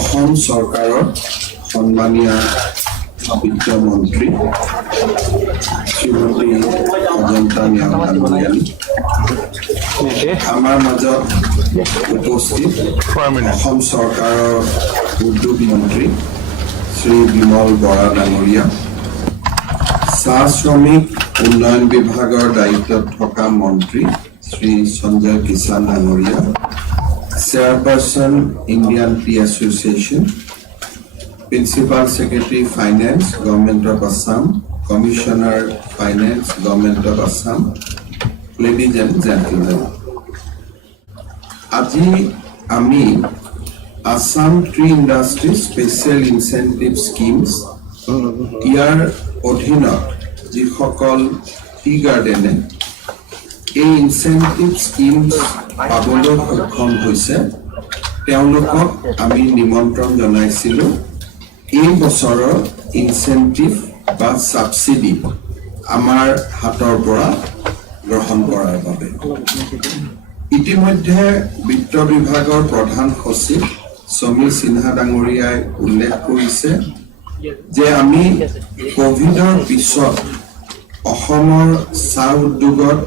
অসম চৰকাৰৰ সন্মানীয় বিত্তমন্ত্ৰী শ্ৰীমতী অজন্তা নিয়ামী আমাৰ মাজত উপস্থিত অসম চৰকাৰৰ উদ্যোগ মন্ত্ৰী শ্ৰী বিমল বৰা ডাঙৰীয়া, চাহ শ্ৰমিক উন্নয়ন বিভাগৰ দায়িত্বত থকা মন্ত্ৰী শ্ৰী সঞ্জয় কিষাণ ডাঙৰীয়া, chairperson Indian tea association, Principal Secretary Finance, Government of Assam, Commissioner Finance, Government of Assam, ladies and gentlemen. Aji ami Assam Tree Industry Special Incentive Schemes ইয়াৰ অধীনত যিসকল টি গাৰ্ডেনে এই ইনচেন্টিভ স্কিমছ পাবলৈ সক্ষম হৈছে তেওঁলোকক আমি নিমন্ত্ৰণ জনাইছিলোঁ এই বছৰৰ ইনচেন্টিভ বা সাবসিডি আমাৰ হাতৰ পৰা গ্ৰহণ কৰাৰ বাবে। ইতিমধ্যে বিত্ত বিভাগৰ প্ৰধান সচিব সমীৰ সিনহা ডাঙৰীয়াই উল্লেখ কৰিছে যে আমি কোভিডৰ পিছত অসমৰ চাহ উদ্যোগত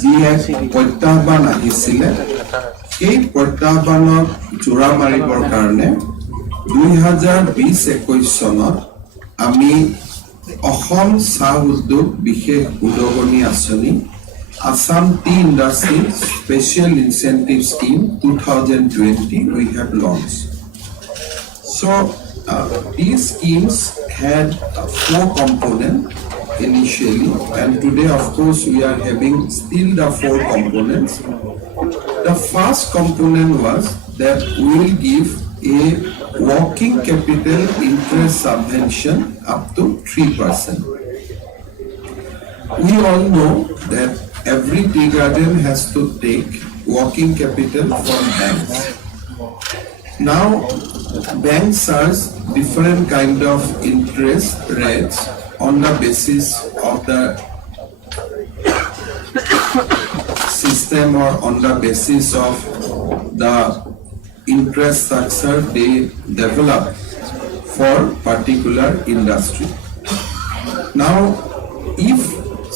যি এক প্ৰত্যাহ্বান আহিছিলে সেই প্ৰত্যাহ্বানক জোৰা মাৰিবৰ কাৰণে 2020-21 চনত আমি অসম চাহ উদ্যোগ বিশেষ উদগনি আঁচনি Assam Tea Industry Special Incentive Scheme 2020 we have launched. So these schemes had 4 components initially, and today of course we are having still the 4 components. The first component was that we will give a working capital interest subvention up to 3%. We all know that every tea garden has to take working capital from banks. Now, banks charge different kind of interest rates on the basis of the system or on the basis of the interest structure they develop for particular industry. Now, if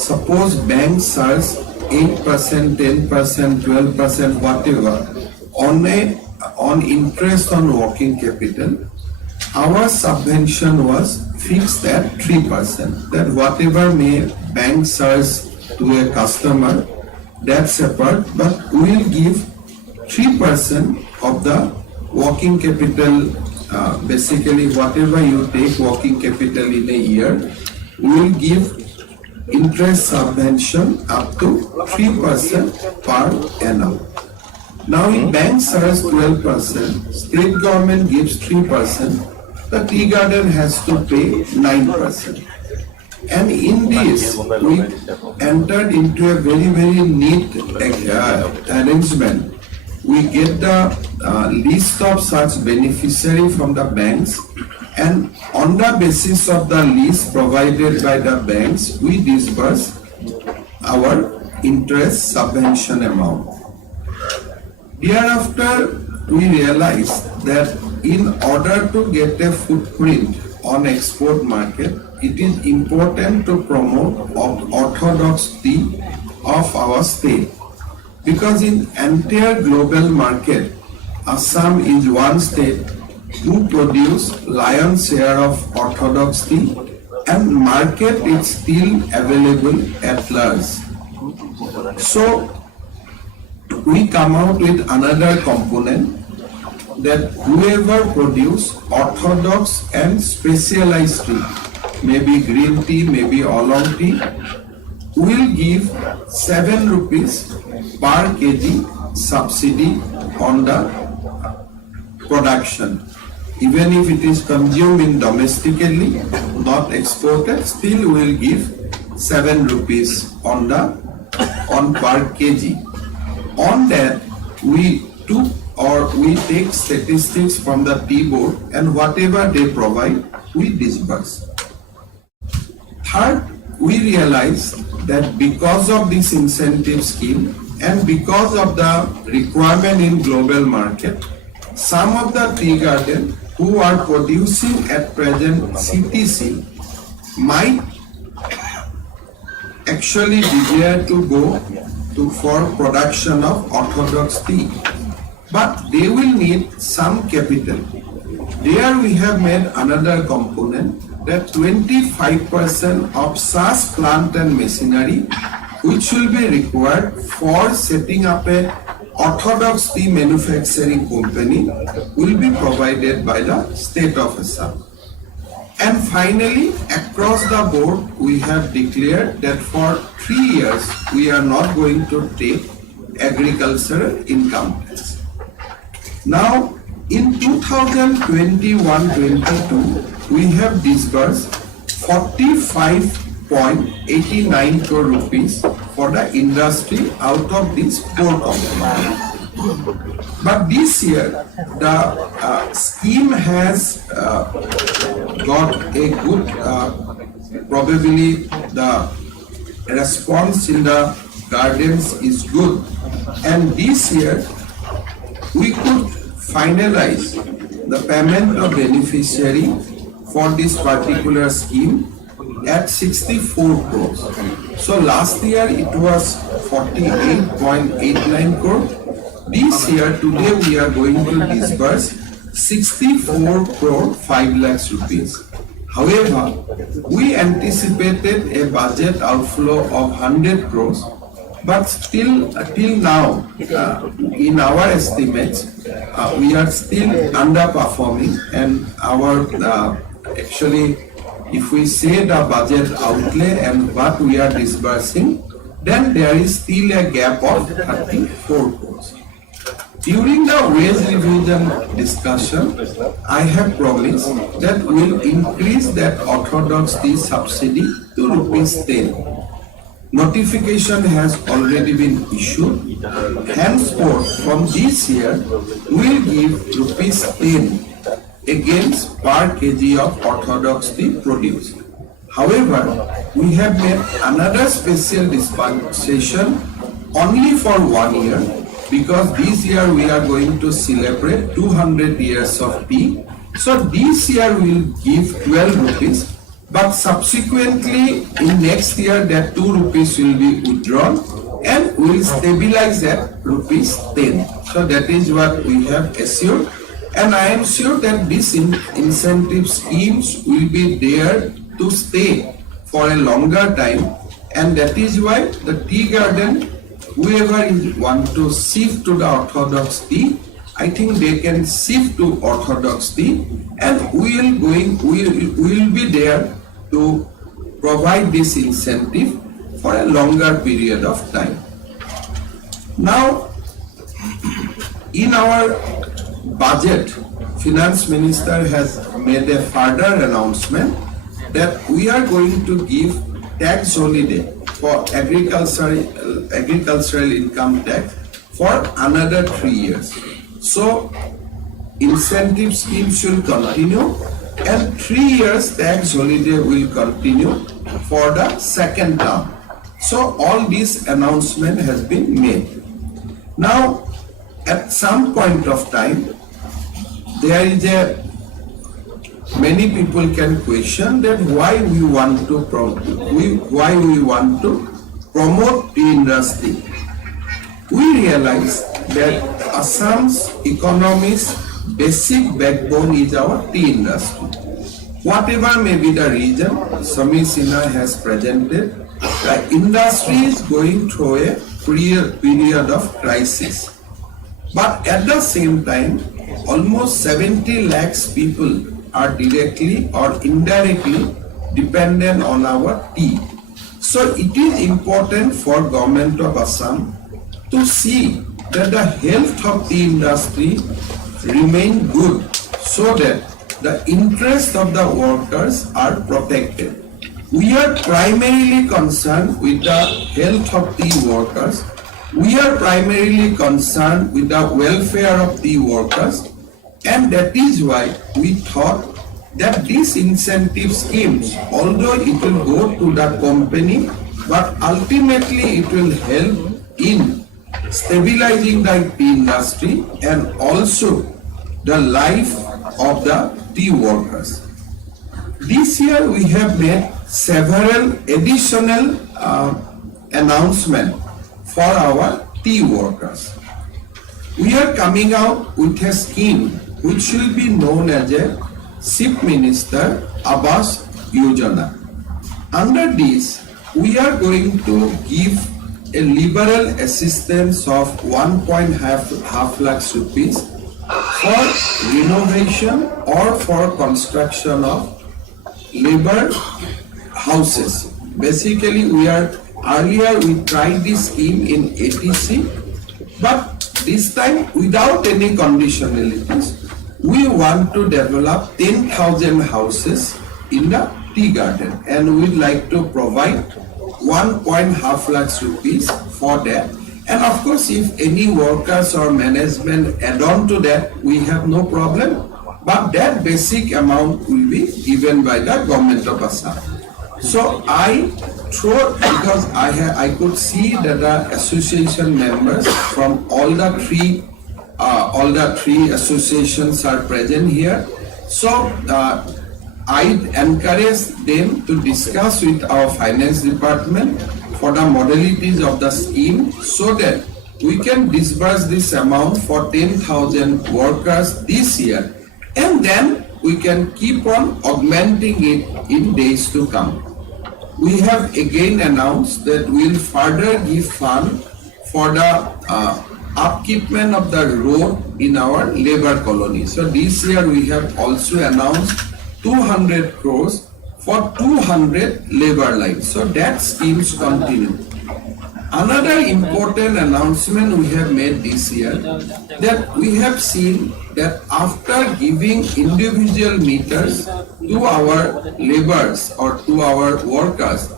suppose banks charge 8%, 10%, 12%, whatever on interest on working capital, our subvention was fixed at 3%. That whatever may bank charge to a customer, that's separate, but we will give 3% of the working capital. Basically, whatever you take working capital in a year, we will give interest subvention up to 3% per annum. Now, if banks charge 12%, state government gives 3%, the tea garden has to pay 9%. And in this, we entered into a very, very neat arrangement. We get the list of such beneficiary from the banks, and on the basis of the list provided by the banks, we disburse our interest subvention amount. Thereafter, we realized that in order to get a footprint on export market, it is important to promote orthodox tea of our state. Because in entire global market, Assam is one state who produce lion's share of orthodox tea, and market is still available at large. So we come out with another component that whoever produce orthodox and specialized tea, maybe green tea, maybe oolong tea, will give 7 rupees per kg subsidy on the production. Even if it is consumed in domestically, not exported, still will give 7 rupees on per kg. On that, we take statistics from the tea board, and whatever they provide, we disburse. Third, we realized that because of this incentive scheme and because of the requirement in global market, some of the tea gardens who are producing at present CTC might actually desire to go for production of orthodox tea, but they will need some capital. There we have made another component that 25% of such plant and machinery which will be required for setting up a orthodox tea manufacturing company will be provided by the state of Assam. And finally, across the board, we have declared that for 3 years, we are not going to take agricultural income tax. Now, in 2021-22, we have disbursed 45.89 crore rupees for the industry out of this 4 components. But this year, the scheme has got a good, probably the response in the gardens is good. And this year, we could finalize the payment of beneficiary for this particular scheme at 64 crores. So last year it was 48.89 crore. This year, today we are going to disburse 64 crore 5 lakhs rupees. However, we anticipated a budget outflow of 100 crores, but still till now, in our estimates, we are still underperforming, and our actually, if we say the budget outlay and what we are disbursing, then there is still a gap of 34 crores. During the wage revision discussion, I have promised that we will increase that orthodox tea subsidy to ₹10. Notification has already been issued. Henceforth, from this year, we will give ₹10 against per kg of orthodox tea produced. However, we have made another special dispensation only for 1 year, because this year we are going to celebrate 200 years of tea. So this year we will give 12 rupees, but subsequently in next year that 2 rupees will be withdrawn and we will stabilize at ₹10. So that is what we have assured, and I am sure that these incentive schemes will be there to stay for a longer time, and that is why the tea garden, whoever want to shift to the orthodox tea, I think they can shift to orthodox tea, and we will be there to provide this incentive for a longer period of time. Now, in our budget, Finance Minister has made a further announcement that we are going to give tax holiday for agricultural income tax for another 3 years. So incentive schemes will continue, and 3 years tax holiday will continue for the second term. So all this announcement has been made. Now, at some point of time, there is many people can question that why we want to promote tea industry. We realize that Assam's economy's basic backbone is our tea industry. Whatever may be the reason Samir Sinha has presented, the industry is going through a period of crisis. But at the same time, almost 70 lakhs people are directly or indirectly dependent on our tea. So it is important for Government of Assam to see that the health of tea industry remain good, so that the interests of the workers are protected. We are primarily concerned with the health of tea workers. We are primarily concerned with the welfare of tea workers, and that is why we thought that these incentive schemes, although it will go to the company, but ultimately it will help in stabilizing the tea industry and also the life of the tea workers. This year we have made several additional announcements for our tea workers. We are coming out with a scheme which will be known as a Chief Minister Awas Yojana. Under this, we are going to give a liberal assistance of 1.5 lakhs rupees for renovation or for construction of labor houses. Basically, earlier we tried this scheme in ATC, but this time without any conditionalities. We want to develop 10,000 houses in the tea garden, and we'd like to provide 1.5 lakhs rupees for that. And of course, if any workers or management add on to that, we have no problem. But that basic amount will be given by the government of Assam. So because I could see that the association members from all the three associations are present here. So I encourage them to discuss with our finance department for the modalities of the scheme so that we can disburse this amount for 10,000 workers this year, and then we can keep on augmenting it in days to come. We have again announced that we will further give fund for the upkeepment of the road in our labor colony. So this year we have also announced 200 crores for 200 labor lines. So that schemes continue. Another important announcement we have made this year, that we have seen that after giving individual meters to our laborers or to our workers,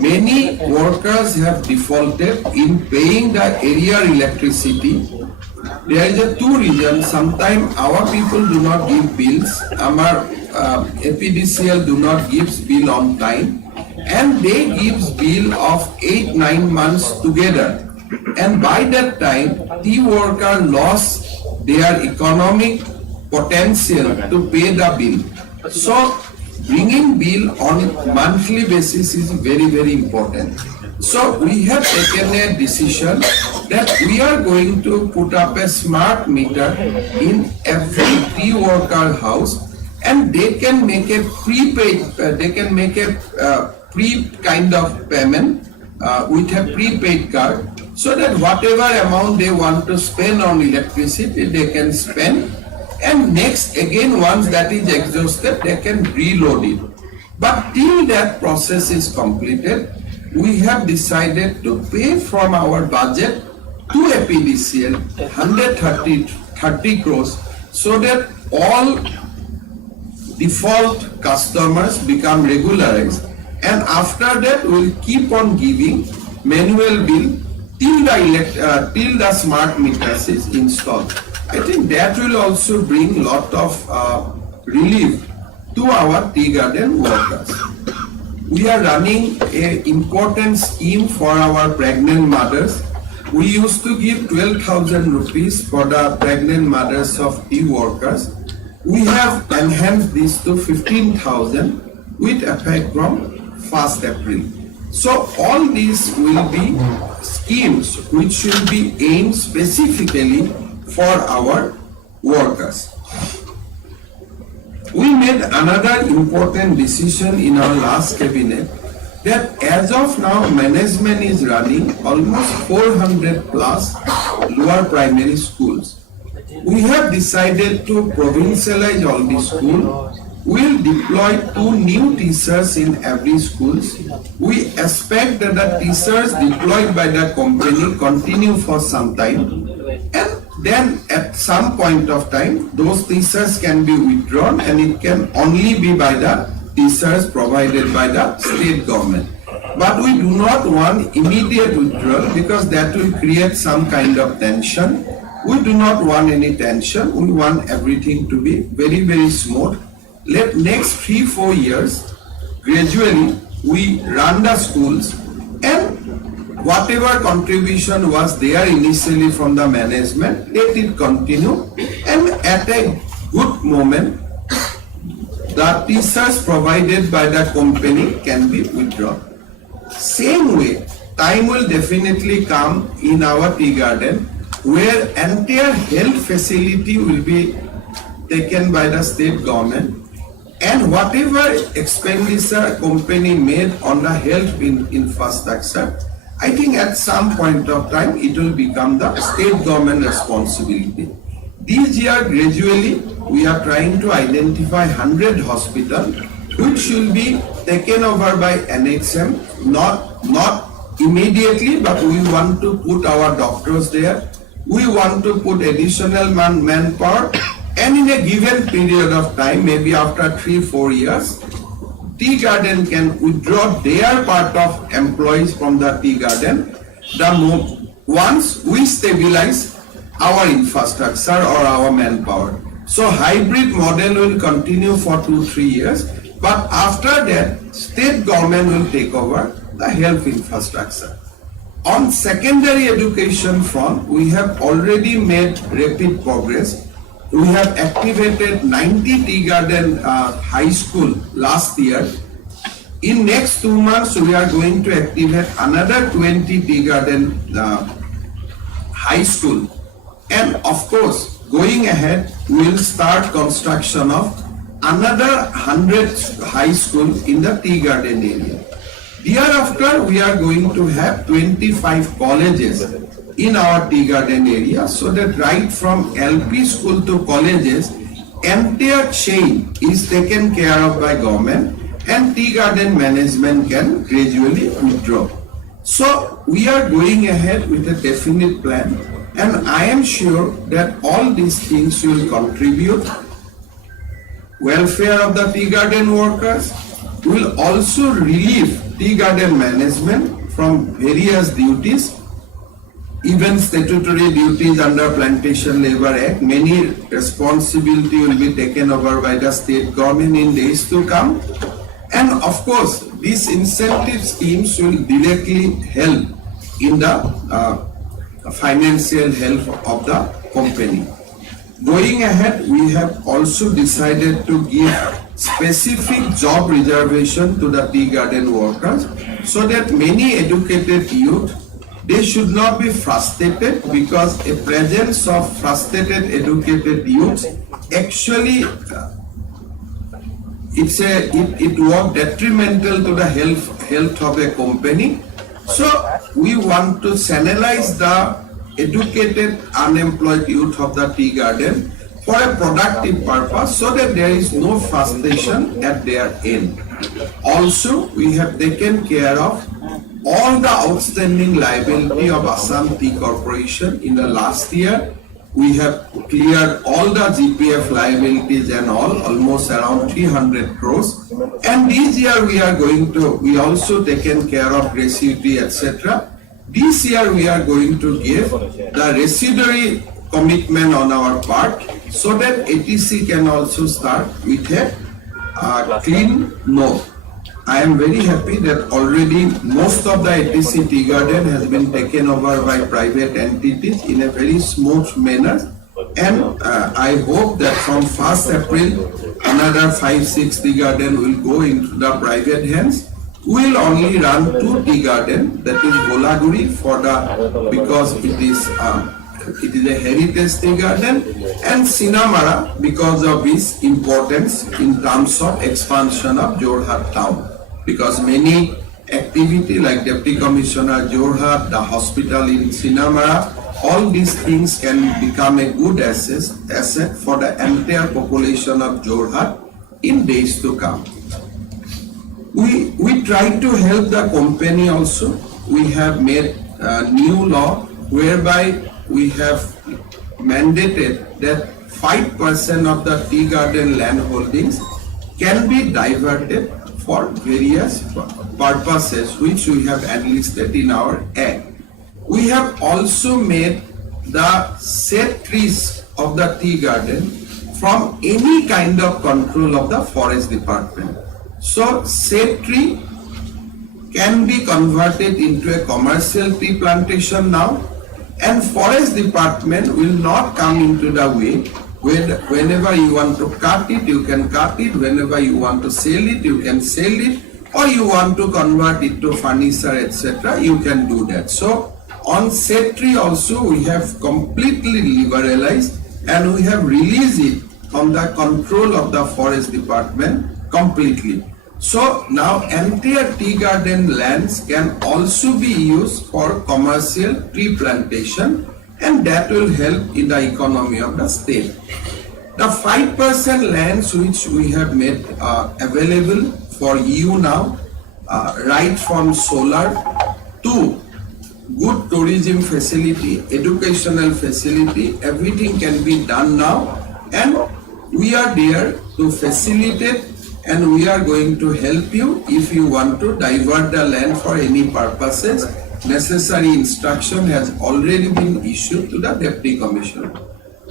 many workers have defaulted in paying the area electricity. There is a two reasons. Sometimes our people do not give bills, our APDCL do not give bill on time, and they give bill of 8-9 months together. And by that time, tea worker lost their economic potential to pay the bill. So bringing bill on monthly basis is very, very important. So we have taken a decision that we are going to put up a smart meter in every tea worker house, and they can make a prepaid, pre kind of payment with a prepaid card, so that whatever amount they want to spend on electricity, they can spend, and next again once that is exhausted, they can reload it. But till that process is completed, we have decided to pay from our budget to APDCL 130 crores, so that all default customers become regularized, and after that we'll keep on giving manual bill till the smart meters is installed. I think that will also bring lot of relief to our tea garden workers. We are running an important scheme for our pregnant mothers. We used to give 12,000 rupees for the pregnant mothers of tea workers. We have enhanced this to 15,000 with effect from 1st April. So all these will be schemes which will be aimed specifically for our workers. We made another important decision in our last cabinet, that as of now management is running almost 400 plus lower primary schools. We have decided to provincialize all these schools. We will deploy 2 new teachers in every school. We expect that the teachers deployed by the company continue for some time, and then at some point of time those teachers can be withdrawn, and it can only be by the teachers provided by the state government. But we do not want immediate withdrawal, because that will create some kind of tension. We do not want any tension. We want everything to be very, very smooth. Let next 3-4 years gradually we run the schools, and whatever contribution was there initially from the management, let it continue, and at a good moment, the teasers provided by the company can be withdrawn. Same way, time will definitely come in our tea garden where entire health facility will be taken by the state government, and whatever expenditure company made on the health infrastructure, I think at some point of time it will become the state government responsibility. This year gradually we are trying to identify 100 hospitals which should be taken over by NHM, not immediately, but we want to put our doctors there. We want to put additional manpower, and in a given period of time, maybe after 3-4 years, tea garden can withdraw their part of employees from the tea garden once we stabilize our infrastructure or our manpower. So hybrid model will continue for 2-3 years, but after that, state government will take over the health infrastructure. On secondary education front, we have already made rapid progress. We have activated 90 tea garden high school last year. In next 2 months, we are going to activate another 20 tea garden high school. And of course, going ahead, we will start construction of another 100 high school in the tea garden area. Thereafter, we are going to have 25 colleges in our tea garden area, so that right from LP school to colleges, entire chain is taken care of by government, and tea garden management can gradually withdraw. So we are going ahead with a definite plan, and I am sure that all these things will contribute welfare of the tea garden workers, will also relieve tea garden management from various duties, even statutory duties under Plantation Labour Act. Many responsibility will be taken over by the state government in days to come. And of course, these incentive schemes will directly help in the financial health of the company. Going ahead, we have also decided to give specific job reservation to the tea garden workers, so that many educated youth, they should not be frustrated, because a presence of frustrated educated youth actually it was detrimental to the health of a company. So we want to channelize the educated unemployed youth of the tea garden for a productive purpose, so that there is no frustration at their end. Also, we have taken care of all the outstanding liability of Assam Tea Corporation in the last year. We have cleared all the GPF liabilities and almost around 300 crores. And this year we also taken care of gratuity, etc. This year we are going to give the residuary commitment on our part, so that ATC can also start with a clean note. I am very happy that already most of the ATC tea garden has been taken over by private entities in a very smooth manner, and I hope that from 1st April another 5-6 tea garden will go into the private hands. We will only run 2 tea garden, that is Bolaguri because it is a heritage tea garden, and Sinamara because of its importance in terms of expansion of Jorhat town. Because many activity like Deputy Commissioner Jorhat, the hospital in Sinamara, all these things can become a good asset for the entire population of Jorhat in days to come. We try to help the company also. We have made a new law whereby we have mandated that 5% of the tea garden land holdings can be diverted for various purposes which we have enlisted in our act. We have also made the set trees of the tea garden from any kind of control of the forest department. So set tree can be converted into a commercial tea plantation now, and forest department will not come into the way Whenever you want to cut it, you can cut it. Whenever you want to sell it, you can sell it. Or you want to convert it to furniture, etc., you can do that. So on set tree also we have completely liberalized and we have released it from the control of the forest department completely. So now entire tea garden lands can also be used for commercial tree plantation, and that will help in the economy of the state. The 5% lands which we have made available for you now, right from solar to good tourism facility, educational facility, everything can be done now, and we are there to facilitate, and we are going to help you if you want to divert the land for any purposes. Necessary instruction has already been issued to the Deputy Commissioner.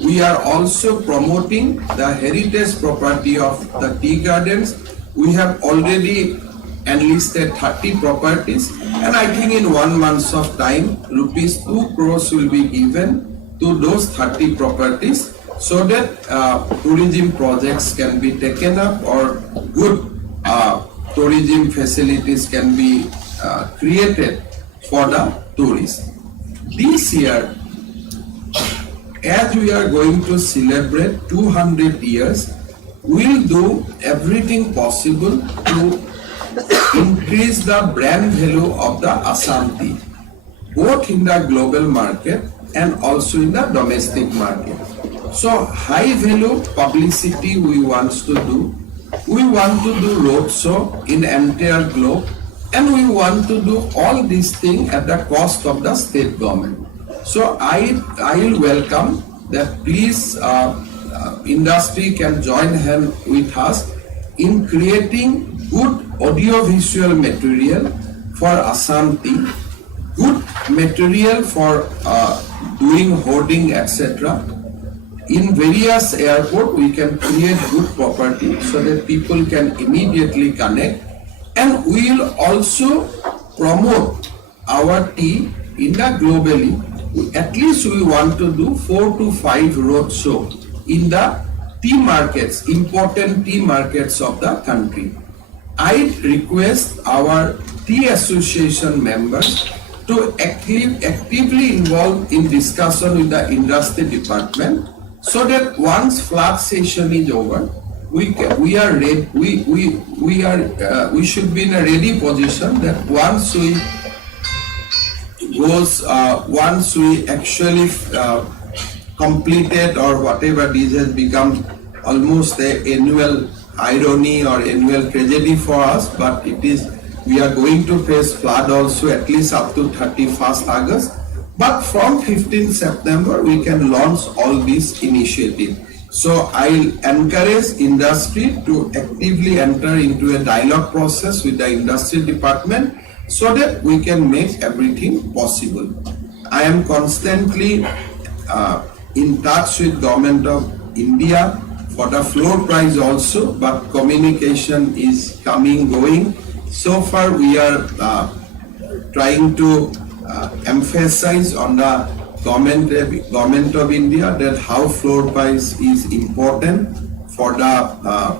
We are also promoting the heritage property of the tea gardens. We have already enlisted 30 properties, and I think in 1 month of time, rupees 2 crores will be given to those 30 properties, so that tourism projects can be taken up or good tourism facilities can be created for the tourists. This year, as we are going to celebrate 200 years, we'll do everything possible to increase the brand value of the Assam tea, both in the global market and also in the domestic market. So high value publicity we want to do. We want to do roadshow in entire globe, and we want to do all these things at the cost of the state government. So I will welcome that please industry can join hand with us in creating good audio-visual material for Assam tea, good material for doing hoarding, etc. In various airports, we can create good property so that people can immediately connect, and we will also promote our tea in the globally. At least we want to do 4 to 5 road shows in the tea markets, important tea markets of the country. I request our tea association members to actively involve in discussion with the industry department, so that once flag session is over, we are ready. We should be in a ready position that once we actually completed or whatever, this has become almost an annual irony or annual tragedy for us, but it is, we are going to face flood also at least up to 31st August. But from 15th September, we can launch all these initiatives. So I'll encourage industry to actively enter into a dialogue process with the industry department so that we can make everything possible. I am constantly in touch with Government of India for the floor price also, but communication is going. So far we are trying to emphasize on the government of India that how floor price is important for the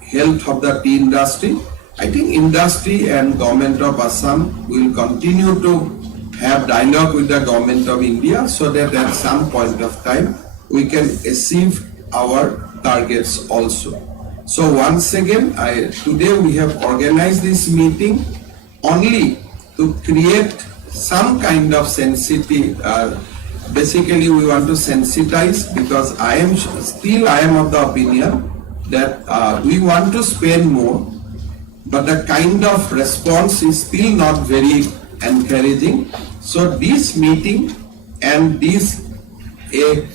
health of the tea industry. I think industry and government of Assam will continue to have dialogue with the government of India so that at some point of time we can achieve our targets also. So once again, today we have organized this meeting only to create some kind of sensitivity. Basically we want to sensitize, because I am of the opinion that we want to spend more, but the kind of response is still not very encouraging. So this meeting and this a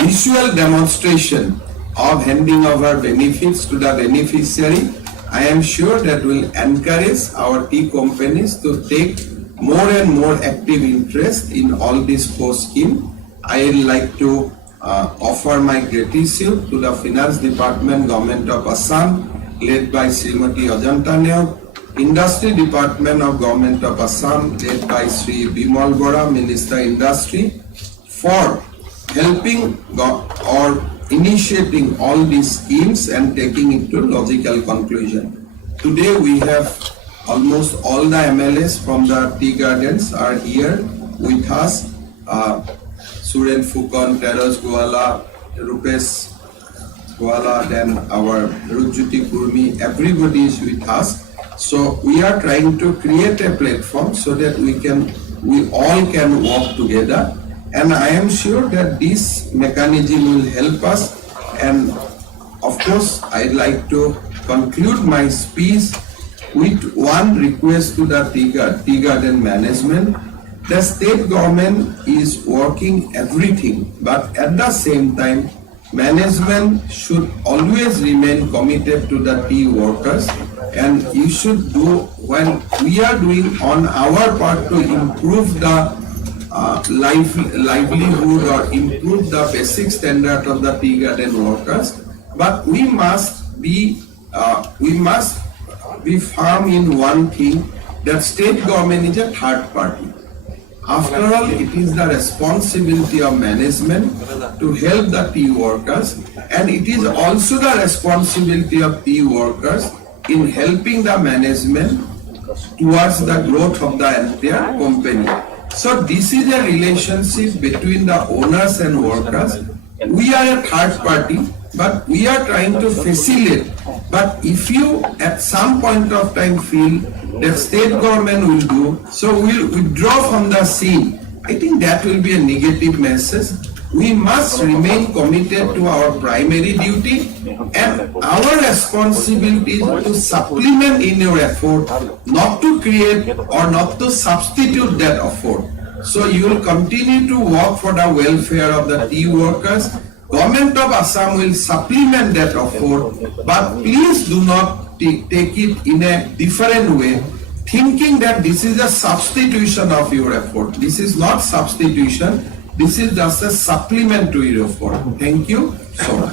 visual demonstration of handing over benefits to the beneficiary, I am sure that will encourage our tea companies to take more and more active interest in all these 4 schemes. I would like to offer my gratitude to the Finance Department, Government of Assam, led by Srimati Ajanta, Industry Department of Government of Assam, led by Sri Bimal Bora, Minister Industry, for helping or initiating all these schemes and taking it to logical conclusion. Today we have almost all the MLAs from the tea gardens are here with us. Suren Fukan, Teras Gwala, Rupesh Gwala, then our Rujjuti Kurmi, everybody is with us. So we are trying to create a platform so that we all can work together. And I am sure that this mechanism will help us. And of course, I'd like to conclude my speech with one request to the tea garden management. The state government is working everything, but at the same time, management should always remain committed to the tea workers, and you should do when we are doing on our part to improve the livelihood or improve the basic standard of the tea garden workers. But we must be firm in one thing, that state government is a third party. After all, it is the responsibility of management to help the tea workers, and it is also the responsibility of tea workers in helping the management towards the growth of the entire company. So this is a relationship between the owners and workers. We are a third party, but we are trying to facilitate. But if you at some point of time feel that state government will do, so we'll withdraw from the scene, I think that will be a negative message. We must remain committed to our primary duty, and our responsibility is to supplement in your effort, not to create or not to substitute that effort. So you will continue to work for the welfare of the tea workers. Government of Assam will supplement that effort, but please do not take it in a different way, thinking that this is a substitution of your effort. This is not substitution. This is just a supplement to your effort. Thank you so much.